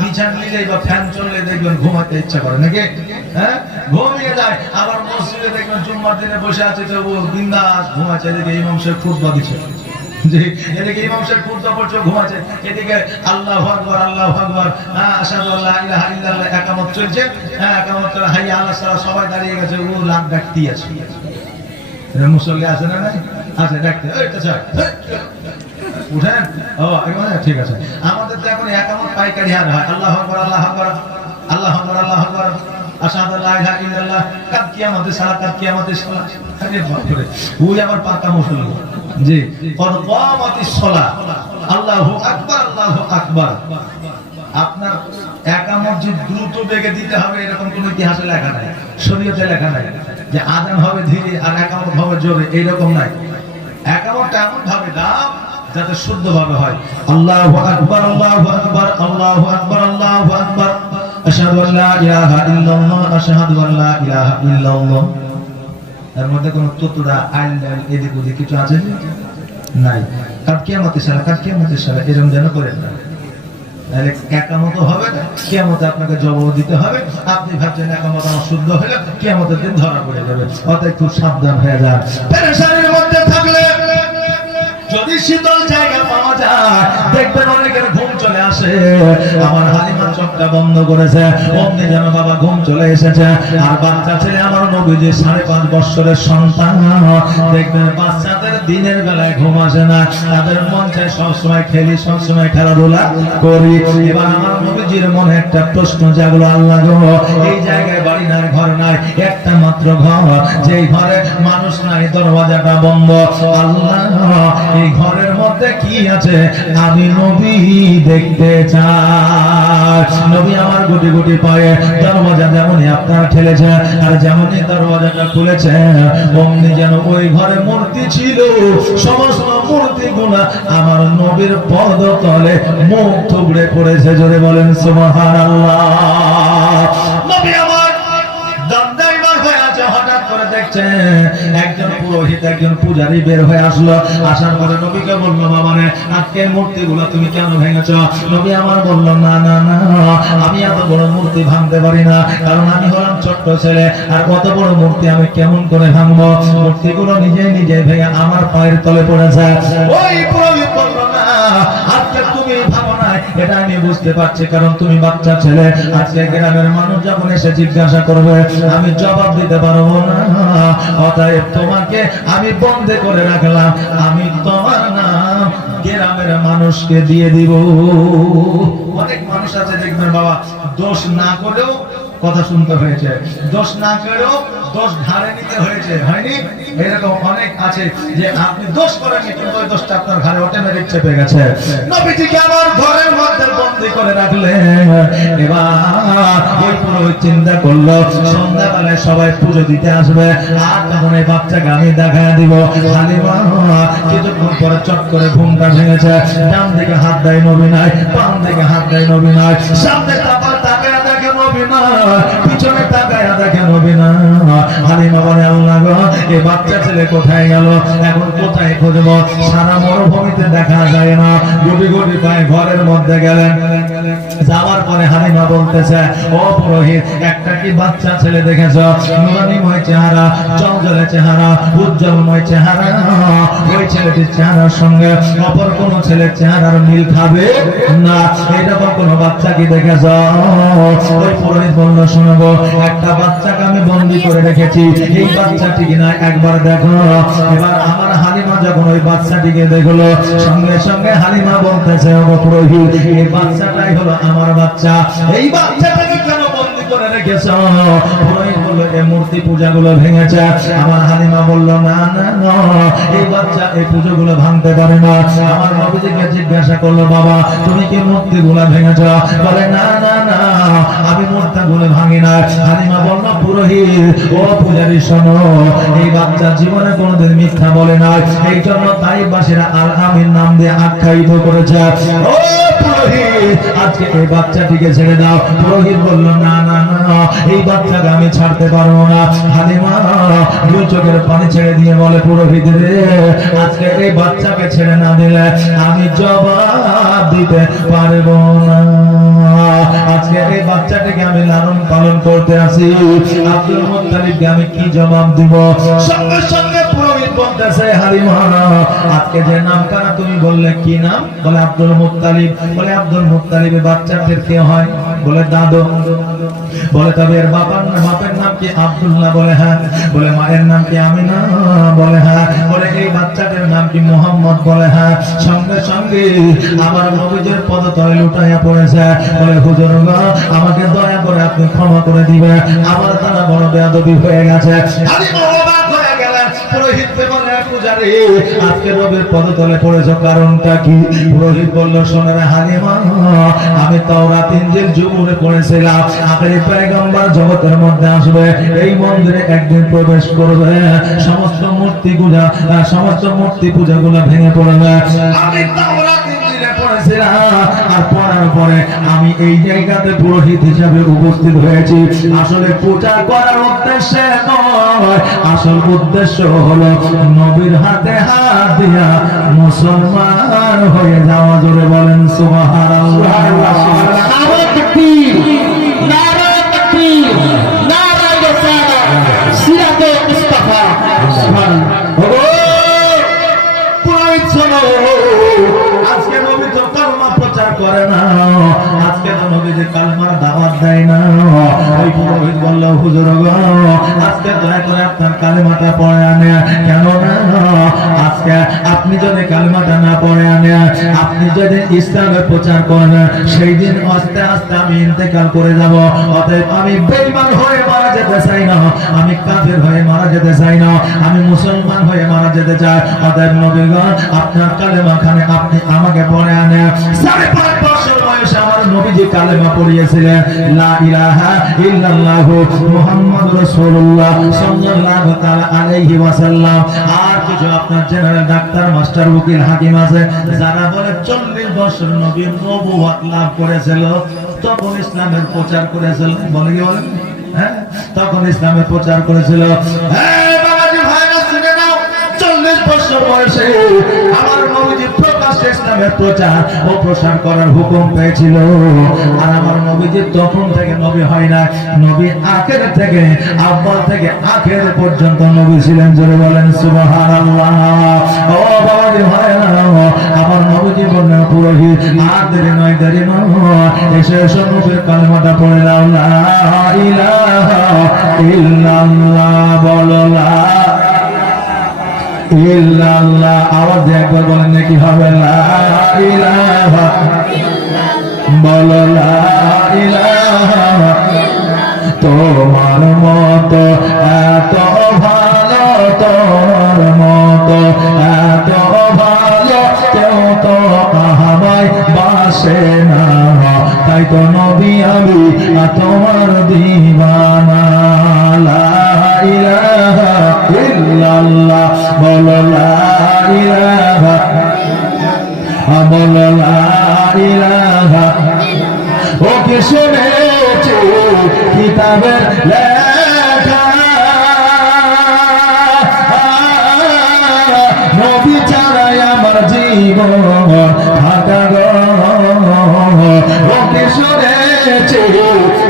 বিছান নিলেই বা ফ্যান চললে দেখবেন ঘুমাতে ইচ্ছা করে নাকি? হ্যাঁ, ঘুমিয়ে যায়। আবার মসজিদে দেখবেন জুম্মার দিনে বসে আছে তো বিন্দাস ঘুমাচ্ছে, এদিকে ইমাম সাহেব খুতবা দিচ্ছে, জি এদিকে ইমাম সাহেব খুতবা পড়ছে ঘুমাচ্ছে, এদিকে আল্লাহু আকবার আল্লাহু আকবার আশহাদু আল্লা ইলাহা ইল্লাল্লাহ একামত চলছে, হ্যাঁ একামত চলে, হাইয়া আলাস সালাহ সবাই দাঁড়িয়ে গেছে, ও লাখ ব্যক্তি আছে, মুসল্লি আছে না নাই? আছে দেখতে, এইটা স্যার উঠেন, ও ঠিক আছে। আমাদের তো এখন একামত পাইকারি হার হয়, আল্লাহু আকবার আল্লাহু আকবার আল্লাহু আকবার আল্লাহু আকবার আশহাদু আল্লা ইলাহা ইল্লাল্লাহ কাদ কিয়ামতের সালাত কাদ কিয়ামতের সালাত। আরে বাপ রে, ওই আমার পাকা মুসল্লি, জি কদ কিয়ামতিস সালাত আল্লাহু আকবার আল্লাহু আকবার। আপনার একামত যে দ্রুত বেগে দিতে হবে এরকম কোনো ইতিহাসে লেখা নাই, শরীয়তে লেখা নাই যে আযান হবে ধীরে আর একামত হবে জোরে, এইরকম নাই। একামতটা এমন ভাবে দাও যাতে শুদ্ধ ভাবে হয়, আল্লাহু আকবার আল্লাহু আকবার আল্লাহু আকবার আল্লাহু আকবার আশহাদু আল্লা ইলাহা ইল্লাল্লাহ আশহাদু আল্লা ইলাহা ইল্লাল্লাহ। এর মধ্যে কোন তুতুরা আইল এদিক ওদিক কিছু আছে নাই। কাদ কিয়ামতের সালাত কাদ কিয়ামতের সালাত এরকম যেন করেন না, তাহলে একামত হবে না, কিয়ামতে আপনাকে জবাব দিতে হবে। আপনি ভাবছেন একামত আমার শুদ্ধ হলে কিয়ামতের দিন ধরা পড়ে যাবে, অতএব খুব সাবধান হয়ে যান। পেরেশানির মধ্যে থাকলে যদি শীতল জায়গা পাওয়া যায় দেখবেন অনেকের ঘুম চলে আসে। আমার হালিমা চোখটা বন্ধ করেছে, অমনি যেন বাবা ঘুম চলে এসেছে। আর বাচ্চা ছেলে আমার নবীজি 5.5 বছরের সন্তান, দেখবেন বাচ্চাদের দিনের বেলায় ঘুম আসে না, তাদের মন চায় সবসময় খেলি, সবসময় খেলাধুলা করি। এবার আমার নবীজির মনে একটা প্রশ্ন জাগলো, আল্লাহ গো এই জায়গায় বাড়ি নাই ঘর নাই, একটা মাত্র ঘর, যেই ঘরে মানুষ নাই, দরওয়াজাটা বন্ধ, আল্লাহ এই ঘরের মধ্যে কি আছে আমি নবী দেখতে চাই। নবী আমার গুটি গুটি পায়ে দরওয়াজা যেমনই আপনারা ঠেলেছে আর যেমনই দরওয়াজাটা খুলেছে, অমনি যেন ওই ঘরে মূর্তি ছিল, সমস্ত মূর্তিগুলো আমার নবীর পদতলে মুখ থুবড়ে পড়েছে। জোরে বলেন সুবহানাল্লাহ। নবী আমার দণ্ডায়মান হয়ে আছে, হঠাৎ করে দেখছে একজন পুরোহিত একজন পূজারী বের হয়ে আসলো। আসার পরে নবীকে বললো, বাবা রে আজকের মূর্তিগুলো তুমি কেন ভেঙেছো? নবী আমার বললো, না না না আমি এত বড় মূর্তি ভাঙতে পারি না, কারণ আমি হলাম ছোট্ট ছেলে, আর কত বড় মূর্তি আমি কেমন করে ভাঙবো? মূর্তিগুলো নিজে নিজে ভেঙে আমার পায়ের তলে পড়েছে। ওই পুরোহিত বললো, না আজকে তুমি ভাঙো না, এটা আমি বুঝতে পারছি, কারণ তুমি বাচ্চা ছেলে। আজকে গ্রামের মানুষ যখন এসে জিজ্ঞাসা করবে আমি জবাব দিতে পারবো না, অতএব তোমাকে আমি বন্ধ করে রাখলাম, আমি তোমার নাম গ্রামের মানুষকে দিয়ে দিব। অনেক মানুষ আছে দেখবেন বাবা দোষ না করেও কথা শুনতে হয়েছে, দোষ না করেও দোষ ঘাড়ে নিতে হয়েছে, হয়নি? এরকম অনেক আছে যে আপনি দোষ করেননি কিন্তু ওই দোষটা আপনার ঘাড়ে অটোমেটিক চেপে গেছে। নবীজিকে আমার ঘরের মধ্যে বন্দী করে রাখলেন। এবার ওই পুরোহিত চিন্তা করলো সন্ধ্যাবেলায় সবাই পুজো দিতে আসবে, আর তখন এই বাচ্চাকে আমি দেখা দিব। হালিমা কিছুক্ষণ পরে চট করে ঘুমটা ভেঙেছে, ডান দিকে হাত দেয় নবী নাই, বাম দিকে হাত দেয় নবী নাই, সামনে তাকায় দেখে নবী নাই, পিছনে তাকায় দেখে নবী নাই। হালিমা বলে, আল্লাহ গো এই বাচ্চা ছেলে কোথায় গেল, এখন কোথায় খুঁজবো? সারা মরুভূমিতে দেখা যায় না। গুটি গুটি পায়ে ঘরের মধ্যে গেলেন। যাওয়ার পরে হালিমা বলতেছে, ও পুরোহিত একটা কি বাচ্চা ছেলে দেখেছ? নুরানিময় চেহারা, চঞ্চলে চেহারা, উজ্জ্বলময় চেহারা। ওই ছেলেটির চেহারার সঙ্গে অপর কোন ছেলের চেহারার মিল খাবে না, এরকম কোন বাচ্চা কি দেখেছ? ওই পুরোহিত বলল, শুনবো একটা বাচ্চাকে আমি বন্দি করে রেখেছি, এই বাচ্চাটি কিনা একবার দেখো। এবার আমার হালিমা যখন ওই বাচ্চাটিকে দেখলো, সঙ্গে সঙ্গে হালিমা বলতেছে, ও পুরোহিত এই বাচ্চাটাই হলো আমার বাচ্চা, এই বাচ্চাটাকে কেন বন্দি করে রেখেছ? পুরোহিত বলল, এই মূর্তি পূজাগুলো ভেঙেছে। আমার হালিমা বলল, না না না এই বাচ্চা এই পুজোগুলো ভাঙতে পারে না। আমার নবীজিকে জিজ্ঞাসা করলো, বাবা তুমি কি মূর্তিগুলো ভেঙেছ? বলে, না না না আমি মূর্তিগুলো ভাঙি না। হালিমা বলল, পুরোহিত ও পূজারী শোনো, এই বাচ্চা জীবনে কোনোদিন মিথ্যা বলে না, এই জন্য তাইবাসীরা আল আমিন নাম দিয়ে আখ্যায়িত করেছে। ও পুরোহিত আজকে এই বাচ্চাটিকে ছেড়ে দাও। পুরোহিত বলল, না না না এই বাচ্চাকে আমি ছাড়তে পারবো না। হালিমা দুই চোখের পানি ছেড়ে দিয়ে বলে, পুরোহিত রে আজকে এই বাচ্চাকে ছেড়ে না দিলে আমি জবাব দিতে পারবো না। বাচ্চাটিকে আমি লালন পালন করতে আসি, আব্দুল মুত্তালিবকে আমি কি জবাব দিব? সঙ্গে সঙ্গে পুরোহিত বলতেছে, হালিমা আজকে যে নামখানা তুমি বললে কি নাম? বলে আব্দুল মুত্তালিব। বলে আব্দুল মুত্তালিবের বাচ্চাটির কে হয়? বলে দাদু। বলে তবে এর বাবার বাপের নাম কি? আব্দুল্লাহ। বলে হ্যাঁ। বলে মায়ের নাম কি? আমিনা। বলে হ্যাঁ। বলে এই বাচ্চাটির নাম কি? মুহাম্মদ। বলে হ্যাঁ। সঙ্গে সঙ্গে আমার নবীজির পদতলে লুটাইয়া পড়েছে। বলে হুজুর গো, আমাকে দয়া করে আপনি ক্ষমা করে দিবেন, আমার দ্বারা বড় বেয়াদবি হয়ে গেছে। হালিমা অবাক হয়ে গেলেন। পুরোহিত বলে, পূজারী আজকে নবীর পদতলে পড়েছো, কারণটা কি? পুরোহিত বলল, শোনো রে হালিমা, আমি তাওরাত ইনজিল জবুরে পড়েছিলাম, আখেরি পয়গম্বর জগতের মধ্যে আসবে, এই মন্দিরে একদিন প্রবেশ করবে, সমস্ত মূর্তি পূজাগুলো ভেঙে পড়বে। আমি তাওরাত ইনজিলে পড়েছিলাম, আর পড়ার পরে আমি এই জায়গাতে পুরোহিত হিসাবে উপস্থিত হয়েছি। আসলে পূজা করার উদ্দেশ্যে নয়, আসল উদ্দেশ্য হলো নবীর হাতে হাত দিয়া মুসলমান হয়ে যাওয়া। জোরে বলেন সুবহানাল্লাহ। নারে তাকবীর, নারে তাকবীর, নারে রিসালাত, সিরাতে মুস্তাফা। সুবহানাল্লাহ। আজকে নবী তো কালমা প্রচার করে না, আজকে তো নবী যে কালমার দাওয়াত দেয় না। ওই পুরোহিত বলল, হুজুর গো, আজকে দয়া করে আপনার কালেমাটা পড়ে আনে। কেন না? আজকে আপনি যদি কালেমাটা না পড়ে আনে, আপনি যদি ইসলামের প্রচার করেন, সেই দিন আস্তে আস্তে আমি ইন্তেকাল করে যাব। অতএব আমি বেঈমান হয়ে মারা যেতে চাই না, আমি কাফের হয়ে মারা যেতে চাই না, আমি মুসলমান হয়ে মারা যেতে চাই। অতএব নবী গো, আপনার কালেমা খানে আপনি আমাকে পড়ে আনে। 5.5 বছর বয়সে আমার নবীজি কালেমা পড়িয়েছিলেন, লা ইলাহা ইল্লাল্লাহু মুহাম্মাদুর রাসূলুল্লাহ সাল্লাল্লাহু তাআলা আলাইহি ওয়াসাল্লাম। আর কিছু আপনার জেনারেল ডাক্তার, মাস্টার, উকিল, হাকিম আছে যারা বলে 40 বছর নবী নবুয়ত লাভ করেছিল, তখন ইসলামের প্রচার করেছিল। বলে কি বলেন? হ্যাঁ, তখন ইসলামের প্রচার করেছিল। হ্যাঁ বাবাজি ভাইরা, শুনে নাও, 40 বছর বয়সে আমার নবীজি প্রকাশ্যে ইসলামের প্রচার ও প্রসার করার হুকুম পেয়েছিল। আর আমার নবীজি তখন থেকে নবী হয় না, নবী আখের থেকে, আব্বাল থেকে আখের পর্যন্ত নবী ছিলেন। জোরে বলেন সুবহানাল্লাহ। ও বাবাজি ভাইরা, আমার নবীজি বললেন, পুরোহিত আর দেরি নয়, দেরি নয়, এসে এসে নবীর কালেমাটা পড়ে দাও, লা ইলাহা ইল্লাল্লাহ। বলো লা ইল্লাল্লাহ। আওয়াজ একবার বলেন নাকি হবে? লা ইলাহা ইল্লাল্লাহ। বলো লা ইলাহা ইল্লাল্লাহ। তোমার মতো এত ভালো, তোমার মতো এত ভালো কেউ তো আমায় বাসে না, তাই তো নবী আমি তোমার দিওয়ানা। লা ইলাহা ইল্লাল্লাহ। বলো লা ইলাহা ইল্লাল্লাহ। বলো লা ইলাহা ইল্লাল্লাহ। ও কি শুনেছো কিতাবের লেখা, নবী ছাড়াই আমার জীবন থাকা গো। ও কি শুনেছো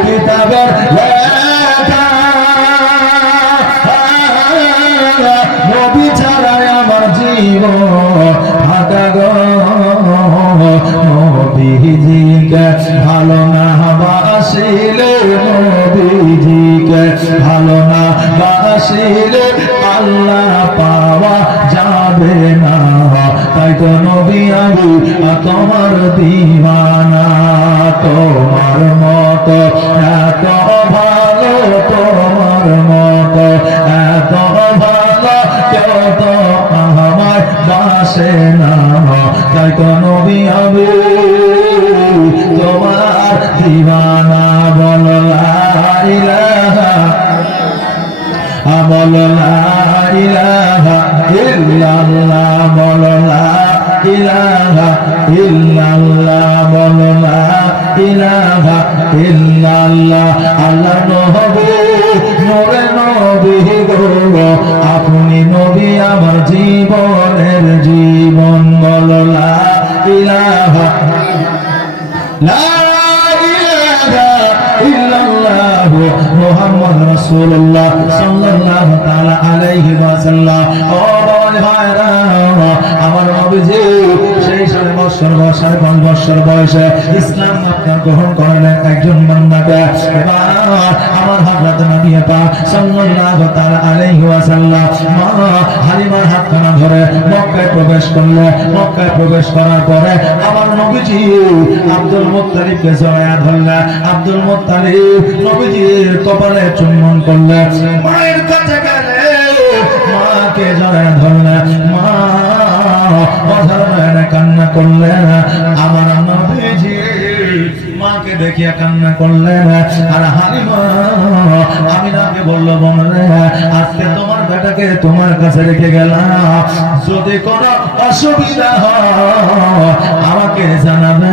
কিতাবের লেখা, নবী ছাড়াই আমার জীবন থাকা গো। নবীজিকে ভালো না বাসিলে, নবীজিকে ভালো না বাসিলে আল্লাহ পাওয়া যাবে না, তাই তো নবী আমি তোমার দিওয়ানা। তোমার মতো এত ভালো, তোমার মতো এত ভালো কেউ তো আমায় বাসে না, তাই তো নবী আমি তোমার দিওয়ানা। বলো লা ইলাহা, বলো লা ইলাহা ইল্লাল্লাহ। বলো লা ইলাহা ইল্লাল্লাহ। বলো লা ইলাহা ইল্লাল্লাহ। আল্লাহ নবী, নূরে নবী গো, আপনি নবী আমার জীবনের জীবন। বলো লা ইলাহা, লা ইলাহা মুহাম্মদ রাসূলুল্লাহ সাল্লাল্লাহু তাআলা আলাইহি ওয়াসাল্লাম। ও ভাইরা, আমার নবীজি সেই 5.5 বছর বা 5.5 বছর বয়সে ইসলাম আপনার গ্রহণ করলেন একজন বান্দাকে। এবার আমার হযরত নবী পাক সাল্লাল্লাহু তাআলা আলাইহি ওয়াসাল্লাম মা হালিমার হাতখানা ধরে মক্কায় প্রবেশ করলেন। মক্কায় প্রবেশ করার পরে আমার নবীজি আব্দুল মুত্তালিবকে জড়ায়া ধরলেন। আব্দুল মুত্তালিব নবীজির কপালে চুম্বন করলেন। মায়ের কাছে গেলে মাকে জড়ায়া ধরলেন। মা অঝরে কান্না করলেন। আমার নবীজি মাকে দেখিয়া কান্না করলেন। আর হালিমা আমিনাকে বলল, বোন রে, আজকে তোমার বেটাকে তোমার কাছে রেখে গেলাম, যদি কোনো অসুবিধা হয় আমাকে জানাবে,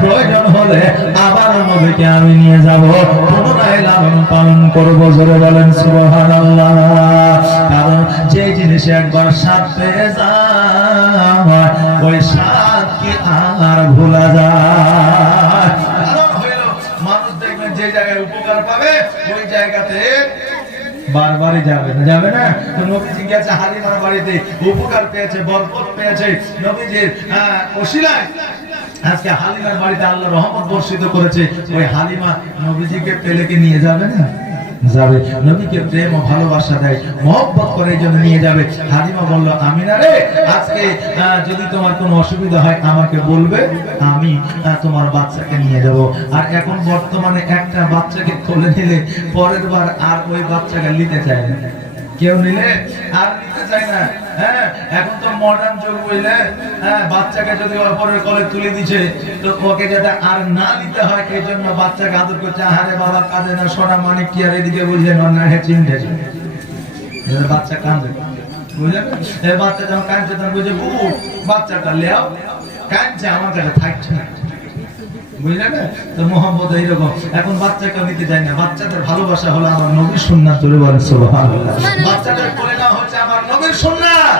প্রয়োজন হলে আবার নবীকে আমি নিয়ে যাব, পুনরায় লালন পালন করবো। জোরে বলেন সুবহানাল্লাহ। কারণ যে জিনিস একবার স্বাদ পেয়ে যায় ওই স্বাদ কি আর ভোলা যায়? মানুষ দেখবেন যে জায়গায় উপকার পাবে ওই জায়গাতে বারবারই যাবে না। তো নবীজি গেছে হালিমার বাড়িতে, উপকার পেয়েছে, বরকত পেয়েছে নবীজির ওসিলায়। আজকে হালিমার বাড়িতে আল্লাহ রহমত বর্ষিত করেছে। ওই হালিমা নবীজিকে পেলে কি নিয়ে যাবে না? যাবে। নবীকে প্রেম ও ভালোবাসা দেয়, মহব্বত করে এই জন্য নিয়ে যাবে। হালিমা বলল, আমিনা রে, আজকে যদি তোমার কোনো অসুবিধা হয় আমাকে বলবে, আমি তোমার বাচ্চাকে নিয়ে যাব। আর এখন বর্তমানে একটা বাচ্চাকে কোলে নিলে পরের বার আর ওই বাচ্চাকে নিতে চায় না, কেউ নিলে আর নিতে চায় না। হ্যাঁ, এখন তো মডার্ন যুগ বুঝলে। হ্যাঁ, বাচ্চাকে যদি অপরের কোলে তুলে দিছে তো ওকে যাতে আর না নিতে হয় এই জন্য বাচ্চাকে আদর করছে। আরে বাবা কাঁদে না, সোনা মানিক কি আর এদিকে বুঝলেন না, হ্যাঁ চিনতেছে বাচ্চা কাঁদে বুঝলেন। বাচ্চা যখন কাঁদছে তখন বুঝে বাচ্চাটা লেও কাঁদছে, আমার কাছে থাকছে না, বুঝলেন। তো মোহাম্মদ এইরকম এখন বাচ্চাকে নিতে চায় না। বাচ্চাদের ভালোবাসা হলো আমার নবীর সুন্নাত। জোরে বলেন সুবহানাল্লাহ। বাচ্চাদের কোলে নেওয়া হচ্ছে আমার নবীর সুন্নাত।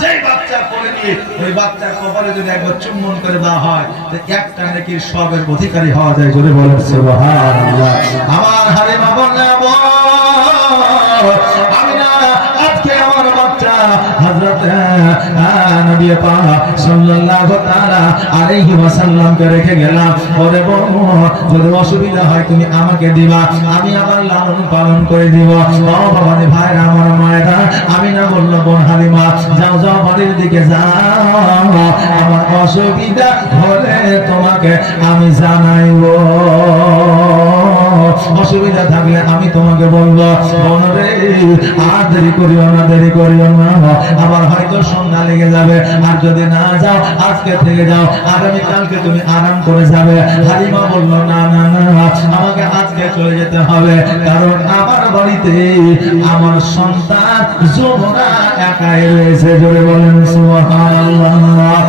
যেই বাচ্চা কোলে নিয়ে ওই বাচ্চার কপালে যদি একবার চুম্বন করে দেওয়া হয় তো একটা নেকির সবের অধিকারী হওয়া যায়। জোরে বলেন সুবহানাল্লাহ। আমার হালিমা বললেন, আমিনা, আজকে আমার বাচ্চা হযরত নবী পাক সাল্লাল্লাহু তাআলা আলাইহি ওয়াসাল্লামকে রেখে গেলাম। ওরে বোন, যদি অসুবিধা হয় তুমি আমাকে দিবা, আমি আবার লালন পালন করে দিব। ও বাবা রে, ভাইরা আমার মায়েরা, আমিনা বলল, বোন হালিমা, যাও যাও বাড়ির দিকে যাও, আমার অসুবিধা হলে তোমাকে আমি জানাইবো, অসুবিধা থাকলে আমি তোমাকে বলবো। বোন রে, আর দেরি করিও না, দেরি করিও না, আবার হয়তো সন্ধ্যা লেগে যাবে। আর যদি না যাও আজকে থেকে যাও, আগামী কালকে তুমি আরাম করে যাবে। হালিমা বলল, না না না, আমাকে আজকে চলে যেতে হবে, কারণ আমার বাড়িতে আমার সন্তান যমুনা একাই রয়েছে। জোরে বলেন সুবহানাল্লাহ।